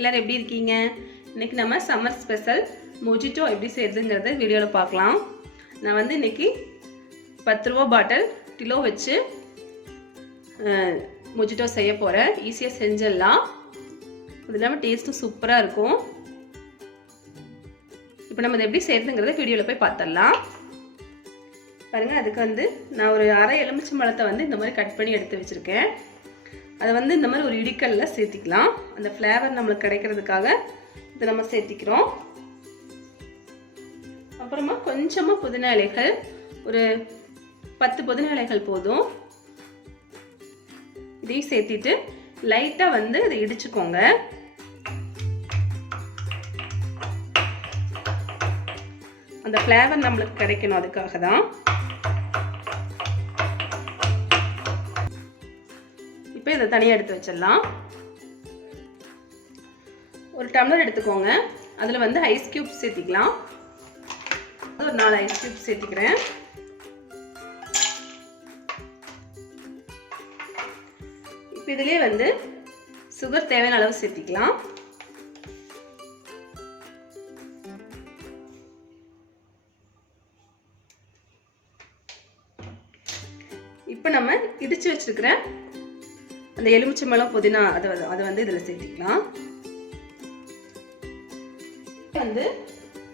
எல்லாரும் எப்படி இருக்கீங்க? இன்னைக்கு நம்ம சம்மர் ஸ்பெஷல் மொஜிட்டோ எப்படி செய்யறதுங்கறத வீடியோல பார்க்கலாம். நான் வந்து இன்னைக்கு 10 ரூபாய் பாட்டில் கிலோ வச்சு மொஜிட்டோ செய்ய போறேன். ஈஸியா செஞ்சிடலாம். அது இல்லாம டேஸ்டும் சூப்பரா இருக்கும். இப்போ நம்ம இதை எப்படி செய்யறதுங்கறத வீடியோல போய் பார்த்தறலாம். பாருங்க, அதுக்கு வந்து நான் ஒரு அரை எலுமிச்சம்பழத்தை வந்து இந்த மாதிரி கட் பண்ணி எடுத்து வச்சிருக்கேன். அதை வந்து இந்த மாதிரி ஒரு இடிக்கல்ல சேர்த்திக்கலாம். அந்த ஃப்ளேவர் நம்மளுக்கு கிடைக்கிறதுக்காக இதை நம்ம சேர்த்திக்கிறோம். அப்புறமா கொஞ்சமா புதினா இலைகள், ஒரு 10 புதினா இலைகள் போதும். இதையும் சேர்த்திட்டு லைட்டா வந்து இதை இடிச்சுக்கோங்க. அந்த ஃப்ளேவர் நம்மளுக்கு கிடைக்கணும், அதுக்காக தான். இப்போ இதை தனியாக எடுத்து வச்சிடலாம். ஒரு டம்ளர் எடுத்துக்கோங்க. அதில் வந்து ஐஸ் கியூப் சேர்த்திக்கலாம். ஒரு 4 ஐஸ் கியூப் சேர்த்திக்கிறேன். இப்போ இதுலேயே வந்து சுகர் தேவையான அளவு சேர்த்திக்கலாம். இப்போ நம்ம இடிச்சு வச்சிருக்கிற அந்த எலுமிச்சம்பழம் புதினா அதை வந்து இதில் சேர்த்திக்கலாம். வந்து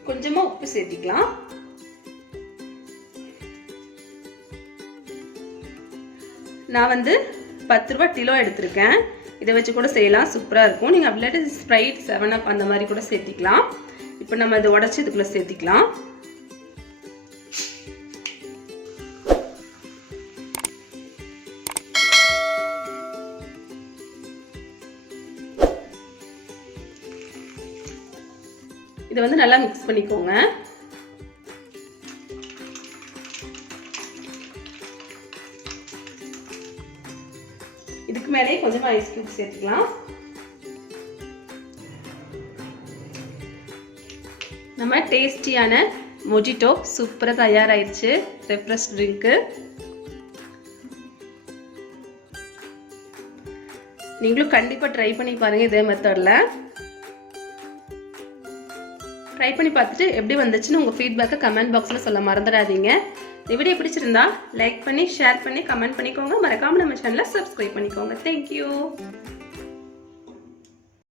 கொஞ்சமா உப்பு சேர்த்திக்கலாம். நான் வந்து 10 ரூபாய் கிலோ எடுத்திருக்கேன். இதை வச்சு கூட செய்யலாம், சூப்பரா இருக்கும். நீங்க அப்படியே ஸ்ப்ரைட் 7up அந்த மாதிரி கூட சேர்த்திக்கலாம். இப்போ நம்ம இதை உடைச்சு இதுக்குள்ள சேர்த்திக்கலாம். இதை வந்து நல்லா மிக்ஸ் பண்ணிக்கோங்க. இதுக்கு மேலே கொஞ்சமா ஐஸ் கியூப் சேர்த்துக்கலாம். நம்ம டேஸ்டியான மொஜிட்டோ சூப்பரா தயாராயிருச்சு. Refresh drink. நீங்களும் கண்டிப்பா ட்ரை பண்ணி பாருங்க இதே மெத்தட்ல. ட்ரை பண்ணி பார்த்துட்டு எப்படி வந்துச்சுன்னு உங்கள் ஃபீட்பேக்கை கமெண்ட் பாக்ஸில் சொல்ல மறந்துடாதீங்க. இந்த வீடியோ பிடிச்சிருந்தா லைக் பண்ணி, ஷேர் பண்ணி, கமெண்ட் பண்ணிக்கோங்க. மறக்காமல் நம்ம சேனலை சப்ஸ்கிரைப் பண்ணிக்கோங்க. தேங்க்யூ.